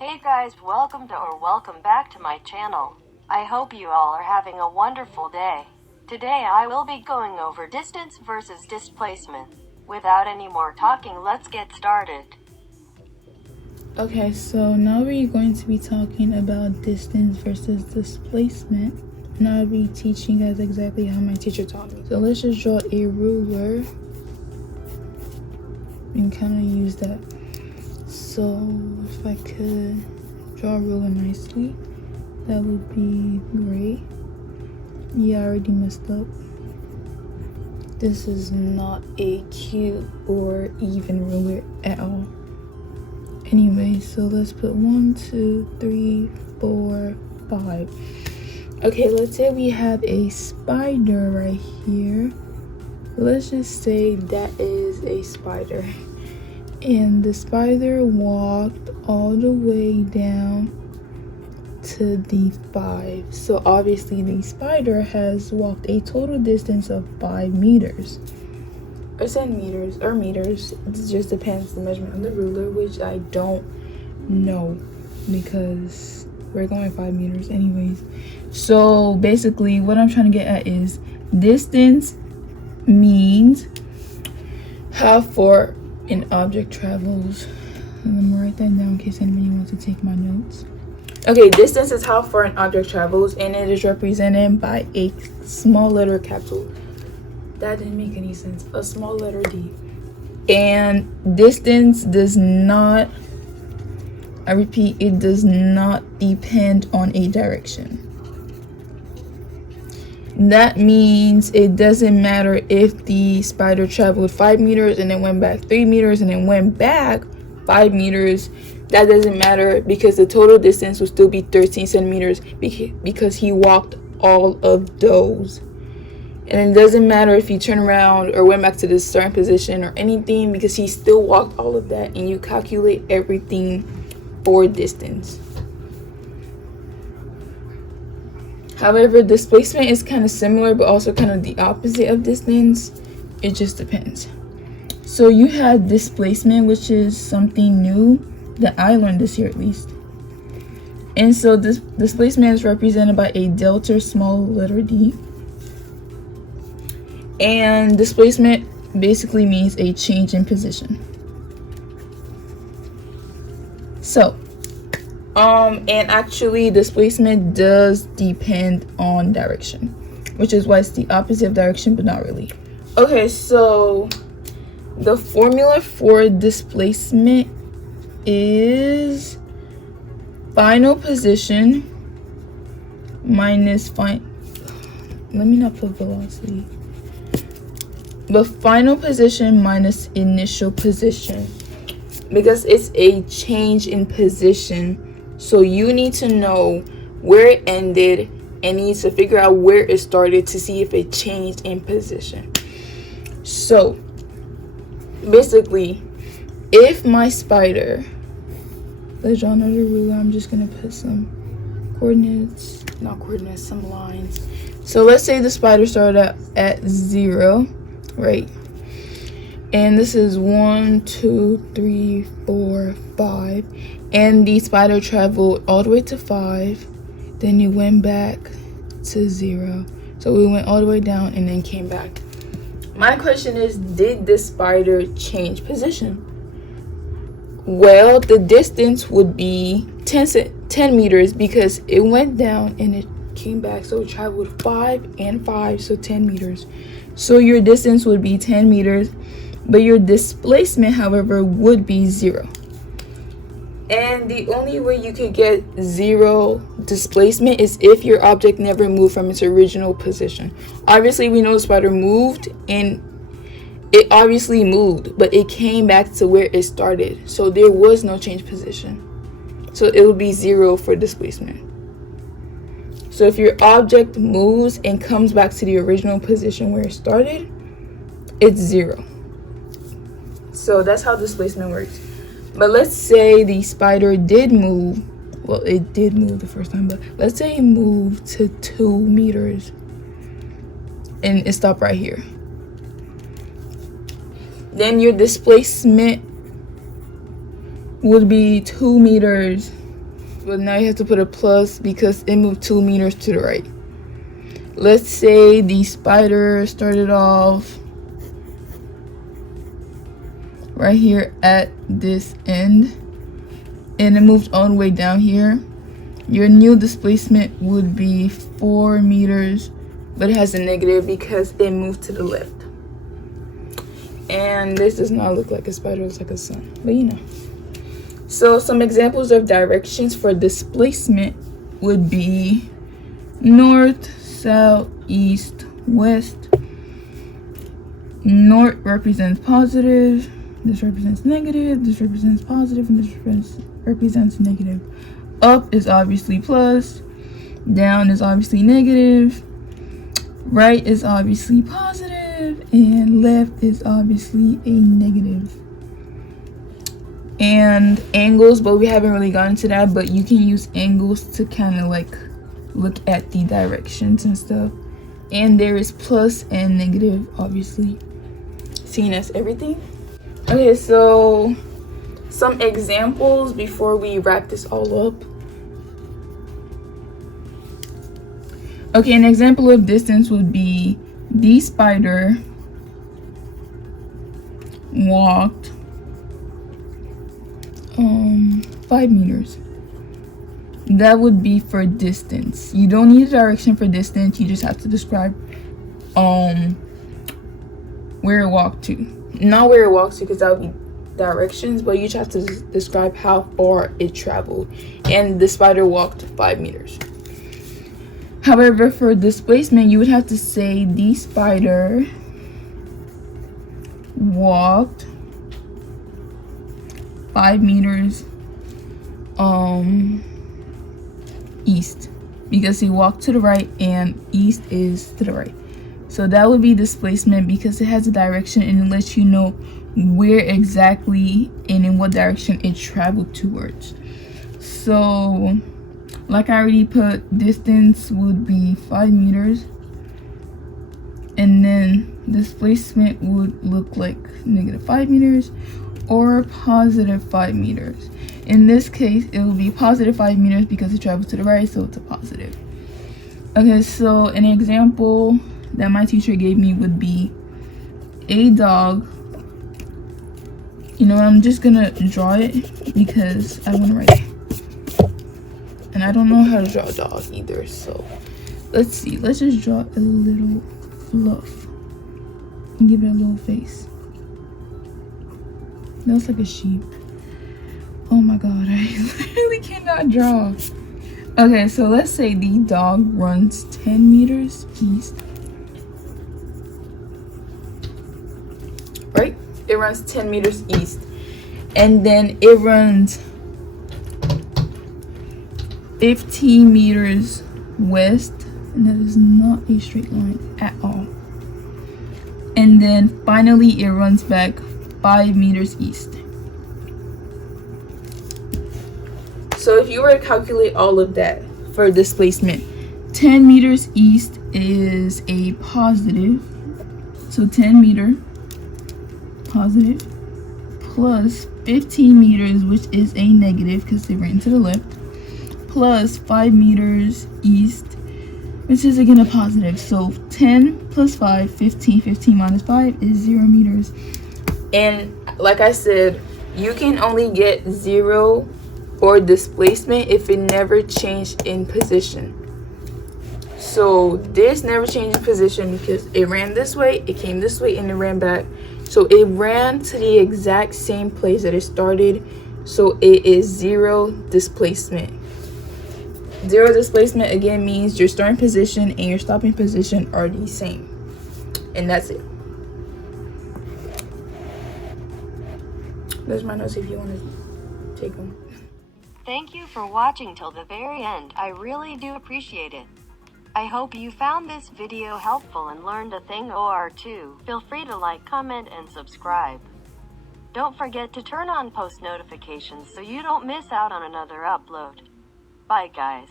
Hey guys, welcome back to my channel. I hope you all are having a wonderful day. Today I will be going over distance versus displacement. Without any more talking, let's get started. Okay, so now we're going to be talking about distance versus displacement. And I'll be teaching you guys exactly how my teacher taught me. So let's just draw a ruler and kind of use that. So if I could draw a ruler nicely, that would be great. Yeah, I already messed up. This is not a cute or even ruler at all. Anyway, so let's put 1, 2, 3, 4, 5. Okay, let's say we have a spider right here. Let's just say that is a spider. And the spider walked all the way down to the 5. So obviously the spider has walked a total distance of 5 meters. Or centimeters or meters. It just depends the measurement on the ruler, which I don't know because we're going 5 meters anyways. So basically what I'm trying to get at is distance means how far an object travels. And let me write that down in case anybody wants to take my notes. Okay, distance is how far an object travels, and it is represented by a small letter capital. That didn't make any sense. A small letter D. And distance does not, I repeat, it does not depend on a direction. That means it doesn't matter if the spider traveled 5 meters and then went back 3 meters and then went back 5 meters. That doesn't matter because the total distance will still be 13 centimeters because he walked all of those. And it doesn't matter if he turned around or went back to this certain position or anything because he still walked all of that, and you calculate everything for distance. However, displacement is kind of similar but also kind of the opposite of distance. It just depends. So you have displacement, which is something new that I learned this year at least. And so this displacement is represented by a delta small letter d. And displacement basically means a change in position. So, and actually displacement does depend on direction, which is why it's the opposite of direction, but not really. Okay, so the formula for displacement is final position minus let me not put velocity. The final position minus initial position, because it's a change in position. So you need to know where it ended and need to figure out where it started to see if it changed in position. So basically, if my spider, let's draw another ruler. I'm just gonna put some some lines. So let's say the spider started at 0. Right, and this is 1, 2, 3, 4, 5, and the spider traveled all the way to 5, then it went back to 0. So we went all the way down and then came back. My question is, did the spider change position? Well, the distance would be 10 meters because it went down and it came back, so it traveled 5 and 5, so 10 meters. So your distance would be 10 meters, but your displacement, however, would be 0. And the only way you could get 0 displacement is if your object never moved from its original position. Obviously, we know the spider moved, and it obviously moved, but it came back to where it started. So there was no change position. So it would be 0 for displacement. So if your object moves and comes back to the original position where it started, it's 0. So that's how displacement works. But let's say the spider did move. Well, it did move the first time, but let's say it moved to 2 meters and it stopped right here. Then your displacement would be 2 meters but now you have to put a plus because it moved 2 meters to the right. Let's say the spider started off right here at this end and it moved all the way down here. Your new displacement would be 4 meters, but it has a negative because it moved to the left. And this does not look like a spider, it looks like a sun, but you know. So some examples of directions for displacement would be north, south, east, west. North represents positive, this represents negative, this represents positive, and this represents negative. Up is obviously plus, down is obviously negative, right is obviously positive, and left is obviously a negative. And angles, but we haven't really gotten to that, but you can use angles to kind of like look at the directions and stuff. And there is plus and negative, obviously, seen as everything. Okay, so some examples before we wrap this all up. Okay, an example of distance would be the spider walked 5 meters. That would be for distance. You don't need a direction for distance, you just have to describe where it walked to. Not where it walks to, because that would be directions, but you just have to describe how far it traveled. And the spider walked 5 meters. However, for displacement, you would have to say the spider walked 5 meters east, because he walked to the right and east is to the right. So that would be displacement because it has a direction and it lets you know where exactly and in what direction it traveled towards. So like I already put, distance would be 5 meters, and then displacement would look like -5 meters or +5 meters. In this case, it will be +5 meters because it traveled to the right, so it's a positive. Okay, so an example that my teacher gave me would be a dog. You know, I'm just gonna draw it because I want to write it. And I don't know how to draw a dog either, so let's see. Let's just draw a little fluff and give it a little face. That looks like a sheep. Oh my god, I literally cannot draw. Okay, so let's say the dog runs 10 meters east. Right? It runs 10 meters east. And then it runs 15 meters west. And that is not a straight line at all. And then finally it runs back 5 meters east. So if you were to calculate all of that for displacement, 10 meters east is a positive. So 10 meter positive plus 15 meters, which is a negative because they ran to the left, plus 5 meters east, which is again a positive. So 10 plus 5, 15. 15 minus 5 is 0 meters. And like I said, you can only get 0 or displacement if it never changed in position. So this never changed in position because it ran this way, it came this way, and it ran back. So it ran to the exact same place that it started. So it is 0 displacement. 0 displacement again means your starting position and your stopping position are the same. And that's it. There's my notes if you want to take them. Thank you for watching till the very end. I really do appreciate it. I hope you found this video helpful and learned a thing or two. Feel free to like, comment, and subscribe. Don't forget to turn on post notifications so you don't miss out on another upload. Bye guys.